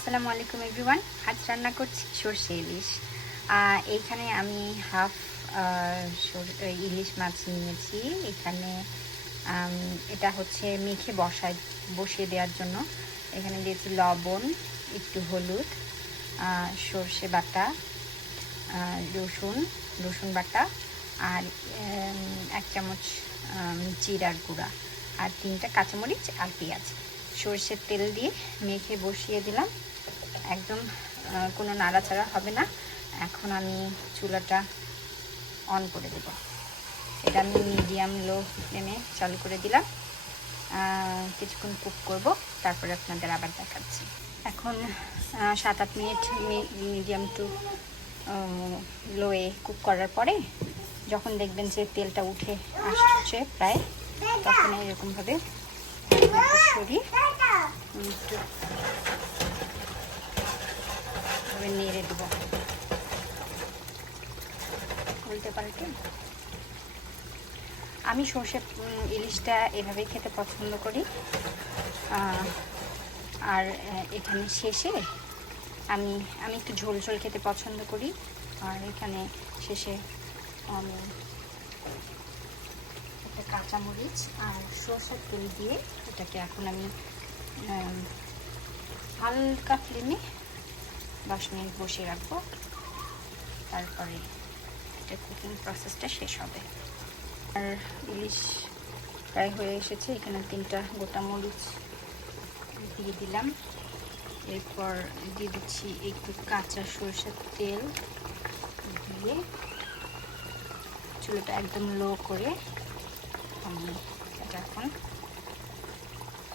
আসসালামু আলাইকুম এভরিওয়ান। আজ রান্না করছি সরষে ইলিশ। এইখানে আমি হাফ ইলিশ মাছ নিয়েছি। এখানে এটা হচ্ছে মেখে বসিয়ে দেওয়ার জন্য। এখানে দিয়েছি লবণ, একটু হলুদ, সরষে বাটা, রসুন বাটা, আর 1 চামচ জিরার গুঁড়া, আর 3টা কাঁচামরিচ আর পেঁয়াজ। সরষের তেল দিয়ে মেখে বসিয়ে দিলাম। একদম কোনো নাড়াচাড়া হবে না। এখন আমি চুলাটা অন করে দেব। এটা আমি মিডিয়াম লো ফ্লেমে চালু করে দিলাম। কিছুক্ষণ কুক করব, তারপরে আপনাদের আবার দেখাচ্ছি। এখন 7-8 মিনিট মিডিয়াম টু লোয়ে কুক করার পরে যখন দেখবেন যে তেলটা উঠে আসছে প্রায়, তখন এরকমভাবে সরিয়ে একটু নেড়ে দেবো। বলতে পাল্টে আমি সর্ষে ইলিশটা এভাবেই খেতে পছন্দ করি। আর এখানে শেষে আমি একটু ঝোল ঝোল খেতে পছন্দ করি। আর এখানে শেষে আমি একটা কাঁচামরিচ আর সরষের তেল দিয়ে এটাকে এখন আমি হালকা ফ্লেমে 10 মিনিট বসিয়ে রাখবো। তারপরে এটা কুকিং প্রসেসটা শেষ হবে। আর ইলিশ প্রায় হয়ে এসেছে। এখানে 3টা গোটা মরিচ দিয়ে দিলাম। এরপর দিয়ে দিচ্ছি একটু কাঁচা সরষের তেল দিয়ে চুলাটা একদম লো করে আমি এটা এখন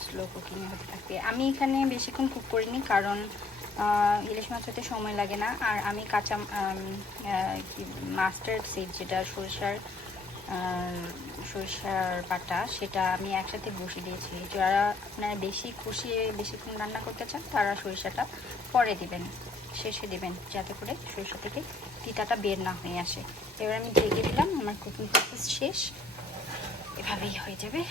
স্লো কুকিংয়ে হতে থাকবে। আমি এখানে বেশিক্ষণ কুক করিনি, কারণ ইলিশ মাছ হতে সময় লাগে না। আর আমি কাঁচা মাস্টার্ড সিড, যেটা সরিষার বাটা, সেটা আমি একসাথে বসিয়ে দিয়েছি। যারা আপনারা বেশি কষিয়ে বেশিক্ষণ রান্না করতে চান, তারা সরিষাটা পরে দিবেন, শেষে দিবেন, যাতে করে সরিষা থেকে তিতাটা বের না হয়ে আসে। এবার আমি ঢেকে দিলাম। আমার কুকিং প্রসেস শেষ। এভাবেই হয়ে যাবে।